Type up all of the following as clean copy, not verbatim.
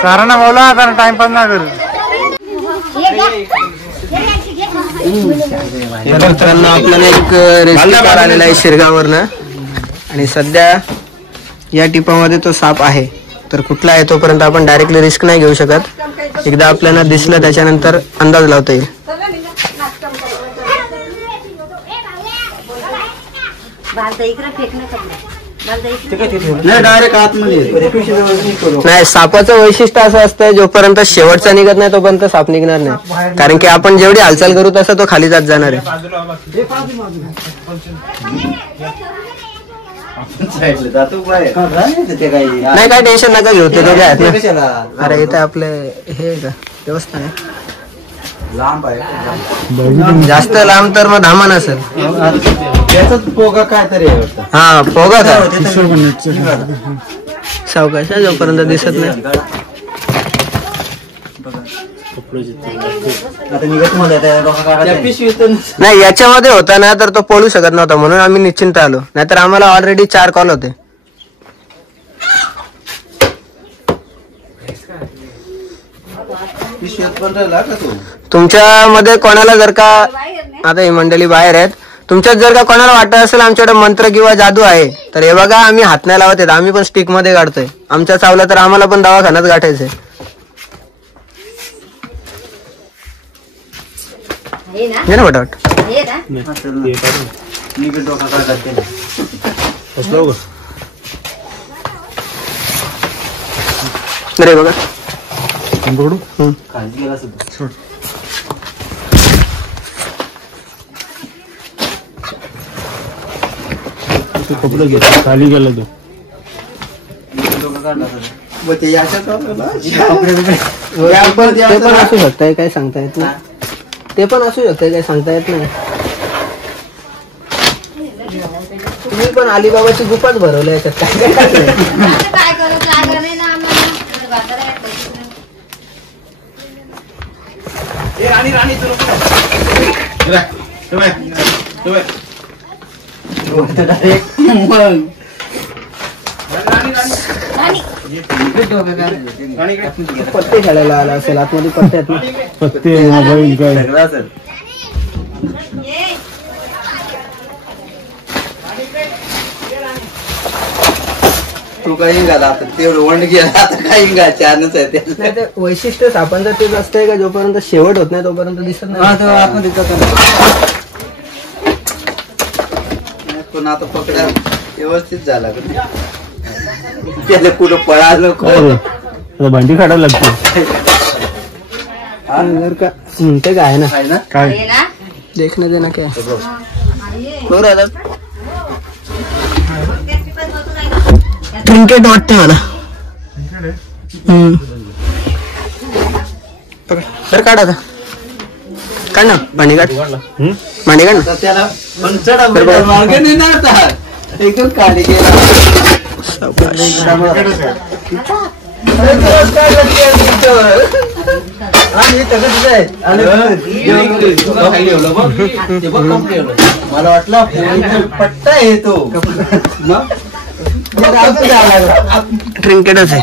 सारांना बोला कारण टाइमपास ना करू. मित्रांनो आपल्याला एक रेस्क्यू कार आलेला आहे शिरगाववरनं आणि सध्या या टिपामध्ये तो साप आहे. तर कुठला आहे तोपर्यंत आपण डायरेक्टली रिस्क नाही घेऊ शकत. एकदा आपल्याला दिसलं त्याच्यानंतर अंदाज लावता येईल. नाही सापाचं वैशिष्ट्य असं असतं जोपर्यंत शेवटचा निघत नाही तोपर्यंत साप निघणार नाही. कारण की आपण जेवढी हालचाल करू तसं तो खाली जात जाणार आहे. नाही काय टेन्शन नका घेऊ ते दोघे आहेत ना. अरे इथे आपले हे का व्यवस्था आहे लांब आहे जास्त लांब तर मग धामा नसेल. पोगा काय तरी हा पोगा का सावकाश जोपर्यंत दिसत नाही. नाही याच्यामध्ये होता ना तर तो पळू शकत नव्हता म्हणून आम्ही निश्चिंत आलो. नाहीतर आम्हाला ऑलरेडी 4 कॉल होते. तुमच्यामध्ये कोणाला जर का आता ही मंडळी बाहेर आहेत तुमच्यात जर का कोणाला वाटत असेल आमच्याकडे मंत्र किंवा जादू आहे तर हे बघा आम्ही हात नाही लावत. आम्ही पण स्टिक मध्ये काढतोय. आमच्या चावला तर आम्हाला पण दवाखान्यात गाठायचंय. हे ना वाटत अरे बघा कपडे घेतो खाली गेला तो ते पण असू शकतंय काय सांगता येत नाही. ते पण असू शकतंय काय सांगता येत नाही. तुम्ही पण अलिबाबाची गुफाच भरवलं याच्यात काय पत्ते खेळायला आला असेल आतमध्ये. पत्ते आहेत ना पत्ते मोबाईल काय तू काही गेला ते रोवंड गेला आता काही छानच आहे ते. वैशिष्ट्य सापांचं तेच असतंय का जोपर्यंत शेवट होत नाही तोपर्यंत दिसत नाही. पण आता पकडा व्यवस्थित झाला कुठं पळालं भांडी काढायला लागते. जर का ते काय ना काय देखणं देना काय ट्रिंकेट वाटते मला. तर काढ आता काढ ना भांडी काढ भांडी काढ ना. एकदम काढी मला वाटलं पट्टा येतो. ट्रिंकेटच आहे.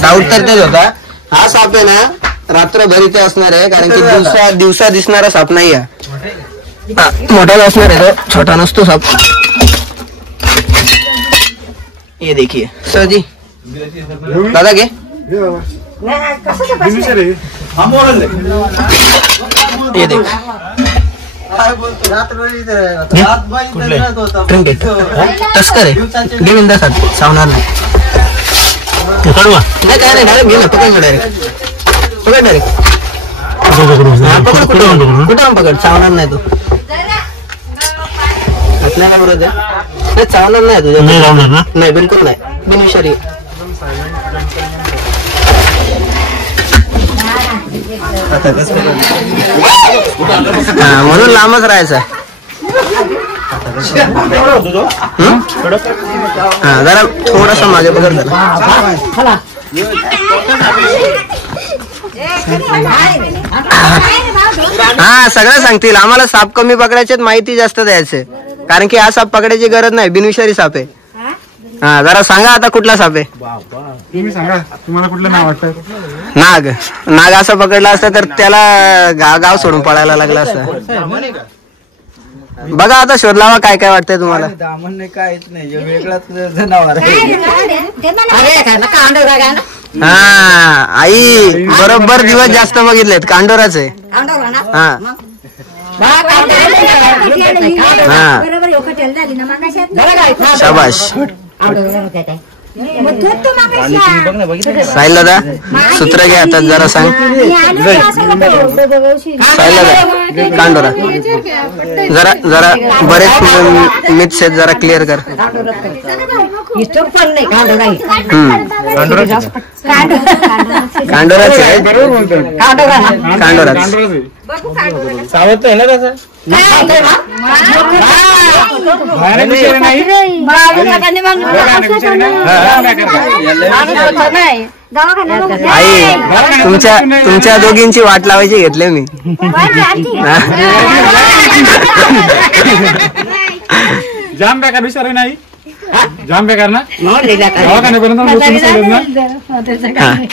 डाऊट तर तेच होता. हा साप आहे ना रात्रभर इथे असणार आहे कारण की दिवसा दिसणारा साप नाही आहे. मोठाच असणार आहे तो छोटा नसतो साप. ये देखिए सर जी दादा घे ये देख ट्रिंकेट तस्कर आहे. घे बिंदासाठी सावणार नाही. नाही काय नाही डायरेक्ट घे ना पकड ना डायरेक्ट पकड डायरेक्ट कुठं पकड चावणार नाही तू. आपल्याला बरोबर नाही चावणार नाही तुझ्या नाही बिलकुल नाही बिनविषारी. म्हणून लांबच राहायचं. हा जरा थोडासा मागे पकड जरा. हा सगळं सांगतील. आम्हाला साप कमी पकडायचे माहिती जास्त द्यायचे, कारण की हा साप पकडायची गरज नाही, बिनविषारी साप आहे. हा जरा सांगा आता कुठला साप आहे. तुम्ही सांगा तुम्हाला कुठलं नाव वाटतं. नाग. नाग असा पकडला असता तर त्याला गाव सोडून पळायला लागला असता. बघा आता शोध लावा काय काय वाटतंय तुम्हाला. काहीच नाही वेगळाच जनावर. हा आई बरोबर दिवस जास्त बघितलेत. कांडोराच आहे. हा शाबाश. साहिल दादा सूत्र घ्या आता जरा सांग. साहिल दादा कांडोरा जरा जरा बरेच मिथ्स आहेत, जरा क्लिअर कर. कांडोराच आहे. कांडोराच सावध आहे ना त्याचं. आई तुमच्या दोघींची वाट लावायची घेतली मी. जाम बेकार विचार नाही. जाम बेकार ना.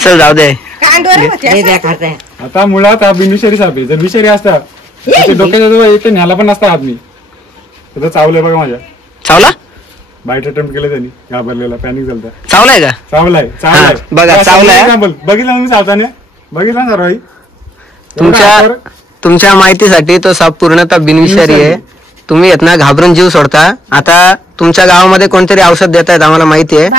चल जाऊ दे. आता मुळात हा बिनविषारी साप आहे. जर विषारी असता डोक्याच्या जवळ इथे न्याला पण नसता आदमी. तर चावलंय बघा माझ्या. चावला. बाईट अटेम्प्ट केलं त्यांनी. घाबरलेला पॅनिक झालता. चावलाय का. चावलाय चावलाय बघा चावलाय. बघितलं तुम्ही चावताना. बघितलं ना रोही. तुमच्या माहितीसाठी तो साप पूर्णतः बिनविषारी आहे. तुम्ही येत ना घाबरून जीव सोडता. आता तुमच्या गावामध्ये कोणतरी औषध देत आहेत आम्हाला माहिती आहे.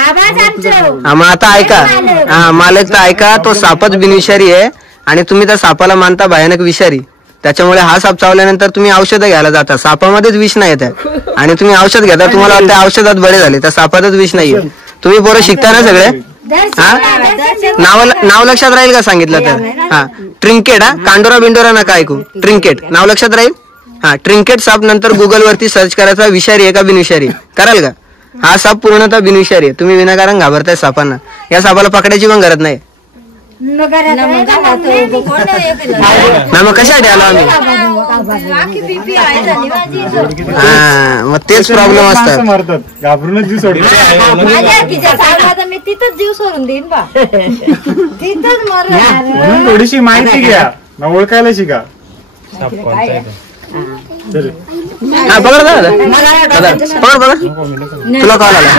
मग आता ऐका. हा मालक तर ऐका. तो सापच बिनविषारी आहे आणि तुम्ही त्या सापाला मानता भयानक विषारी. त्याच्यामुळे हा साप चावल्यानंतर तुम्ही औषधं घ्यायला जाता. सापामध्येच विष नाही येत आणि तुम्ही औषध घेता. तुम्हाला त्या औषधात बळे झाले. त्या सापातच विष नाहीये. तुम्ही पोरं शिकता ना सगळे. हा नाव लक्षात राहील का सांगितलं तर. हा ट्रिंकेट. हा कांडोरा बिंडोरा नका ऐकू. ट्रिंकेट नाव लक्षात राहील. हा ट्रिंकेट साप नंतर गुगल वरती सर्च करायचा. विषारी आहे का बिनविषारी कराल का. हा साप पूर्णतः बिनविषारी आहे. तुम्ही विनाकारण घाबरताय सापांना. या सापाला पकडायची पण गरज नाही. मग कशासाठी आलो आम्ही. मग तेच प्रॉब्लेम असतात. घाबरूनच जीव सोडतो. मी तिथंच जीव सोडून देईन बा. तिथंच म्हणून थोडीशी माहिती घ्या. ओळखायला शिका. हा पकड पकड बघा. तुला कॉल आला.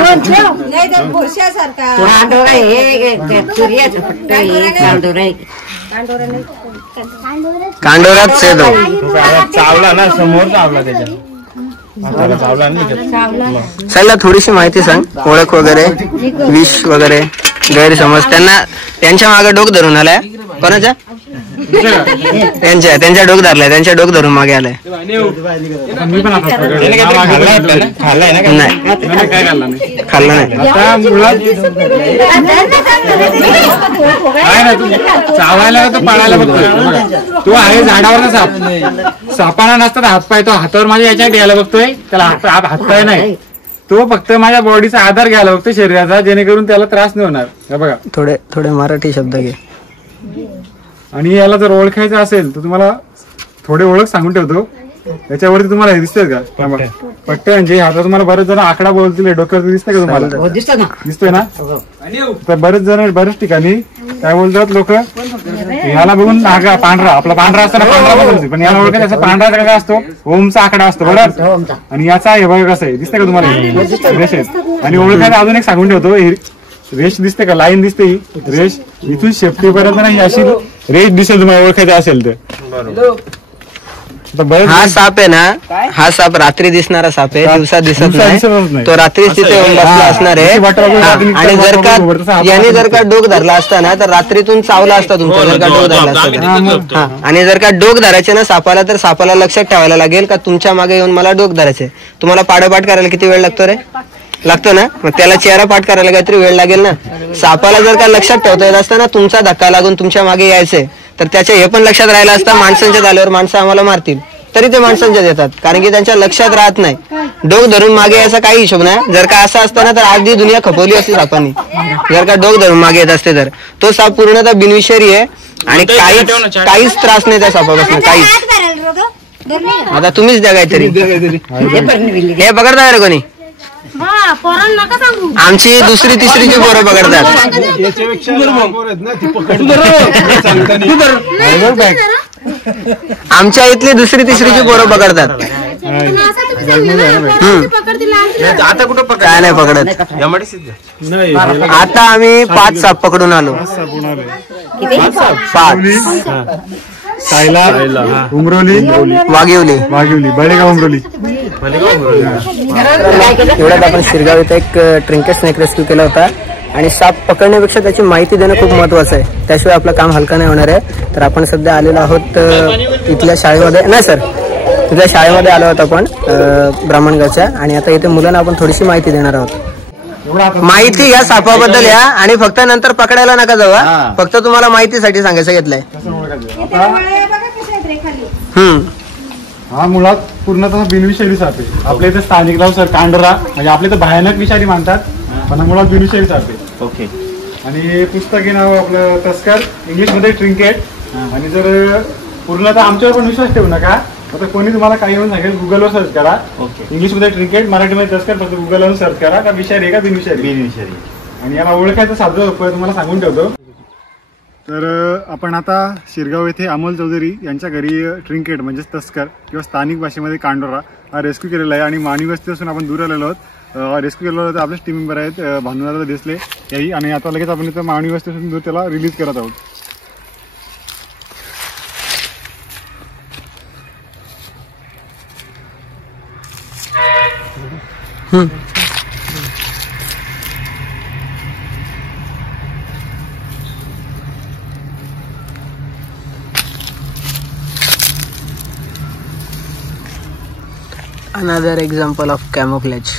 कांडोराच चावला ना समोर चावला त्याच्या. साईला थोडीशी माहिती सांग. ओळख वगैरे विष वगैरे गैरसमज. त्यांच्या मागे डोक धरून आलाय. कोणाच्या त्यांच्या डोक धरलाय. त्यांच्या डोक धरून मागे आलाय. मी पण खाल्ला नाही. आता मुळात चावायला तर पाळायला बघतोय. तो आहे झाडावर ना साप. सापाना नसतात हातपाय. तो हातावर माझ्या याच्या घ्यायला बघतोय. त्याला हातपाय नाही. तो फक्त माझ्या बॉडीचा आधार घ्यायला बघतोय शरीराचा, जेणेकरून त्याला त्रास नाही होणार. हे बघा थोडे मराठी शब्द घे. आणि याला जर ओळखायचं असेल तर तुम्हाला थोडे ओळख सांगून ठेवतो. याच्यावरती तुम्हाला हे दिसतंय का पट्टे. म्हणजे आता तुम्हाला बरेच जण आकडा बोलतील. डोक्यावरती दिसतंय का तुम्हाला. दिसतोय ना. तर बरेच ठिकाणी काय बोलतात लोक. याला बघून नागा पांढरा. आपला पांढरा असताना पांढरा बोलतो. पण याला ओळखायचं त्याचा पांढरा काय असतो. ओमचा आकडा असतो बरोबर. आणि याचा हे बघा कसं आहे. दिसतंय का तुम्हाला रेष. आणि ओळखायला अजून एक सांगून ठेवतो. रेष दिसते का. लाईन दिसते ही रेष. इथून शेपटी पर्यंत नाही अशी रेष दिसेल तुम्हाला ओळखायचं असेल तर. हा साप आहे ना. हा साप रात्री दिसणारा साप आहे. दिवसा दिसत नाही. तो रात्रीच तिथे येऊन बसला असणार आहे. आणि जर का डोक धरला असता ना तर रात्रीतून चावला असता तुमचा. जर का डोक धरला असता. आणि जर का डोक धरायचे ना सापाला तर सापाला लक्षात ठेवायला लागेल का तुमच्या मागे येऊन मला डोक धरायचे. तुम्हाला पाठोपाठ करायला किती वेळ लागतो रे. लागतो ना. मग त्याला चेहरा पाठ करायला काहीतरी वेळ लागेल ना. सापाला जर का लक्षात ठेवता येत असताना तुमचा धक्का लागून तुमच्या मागे यायचंय तर त्याच्या हे पण लक्षात राहिलं असतं. माणसांच्या झाल्यावर माणसं आम्हाला मारतील. तरी ते माणसांच्या येतात, कारण की त्यांच्या लक्षात राहत नाही. डोक धरून मागे याचा काही हिशोब नाही. जर का असं असतं ना तर आधी दुनिया खपवली असती सापांनी. जर का डोक धरून मागे येत असते तर तो साप पूर्णतः बिनविषारी आहे आणि काहीच त्रास नाही त्या सापापासून, काहीच. आता तुम्हीच द्या काहीतरी. हे पकडता रे कोणी? आमची दुसरी तिसरीची पोरं पकडतात. आमच्या इथली दुसरी तिसरीची पोरं पकडतात. आता कुठं काय नाही पकडत. आता आम्ही 5 साप पकडून आलो. 5. सायला, उमरोली, वाघिवली, बळेगाव उमरोली. एवढ्यात आपण शिरगाव इथे एक ट्रिंकेट स्नेक रेस्क्यू केला होता आणि साप पकडण्यापेक्षा त्याची माहिती देणं खूप महत्वाचं आहे. त्याशिवाय आपलं काम हलकं नाही होणार आहे. तर आपण सध्या आलेलो आहोत इथल्या शाळेमध्ये, नाही सर, इथल्या शाळेमध्ये आलो आहोत आपण ब्राह्मणगावच्या, आणि आता इथे मुलांना आपण थोडीशी माहिती देणार आहोत. माहिती घ्या सापाबद्दल या आणि फक्त नंतर पकडायला नका जाऊ. फक्त तुम्हाला माहितीसाठी सांगायचं घेतलंय. हा मुळात पूर्णतः बिनविषारी साप आहे. आपल्या इथे स्थानिक नाव सर कांडरा, म्हणजे आपले तर भयानक विषारी मानतात, पण मुळात बिनविषारी साप आहे. ओके. आणि पुस्तकी नाव आपलं तस्कर, इंग्लिश मध्ये ट्रिंकेट. आणि जर पूर्णतः आमच्यावर पण विश्वास ठेवू नका. आता कोणी तुम्हाला काही येऊन सांगेल गुगलवर सर्च करा. इंग्लिश मध्ये ट्रिंकेट, मराठीमध्ये तस्कर, फक्त गुगलवर सर्च करा का विषारी आहे का बिनविषारी. आणि याला ओळखायचं साधं उपाय तुम्हाला सांगून ठेवतो. तर आपण आता शिरगाव येथे अमोल चौधरी यांच्या घरी ट्रिंकेट म्हणजेच तस्कर किंवा स्थानिक भाषेमध्ये कांडोरा हा रेस्क्यू केलेला आहे. आणि मानवी वस्तीपासून आपण दूर आलेलो आहोत. रेस्क्यू केलेला होता. आपलेच टीम मेंबर आहेत भानुदादा देसले याही, आणि आता लगेच आपण इथं मानवी वस्तीपासून दूर त्याला रिलीज करत आहोत. Another example of camouflage.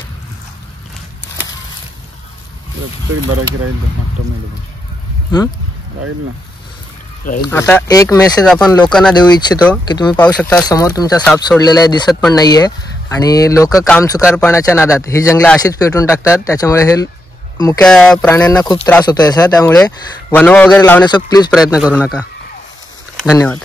आता एक मेसेज आपण लोकांना देऊ इच्छितो की तुम्ही पाहू शकता समोर तुमचा साप सोडलेला आहे, दिसत पण नाहीये. आणि लोक कामचुकारपणाच्या नादात ही जंगलं अशीच पेटून टाकतात. त्याच्यामुळे हे मुक्या प्राण्यांना खूप त्रास होतोय. त्यामुळे वनवा वगैरे लावण्याचा प्लीज प्रयत्न करू नका. धन्यवाद.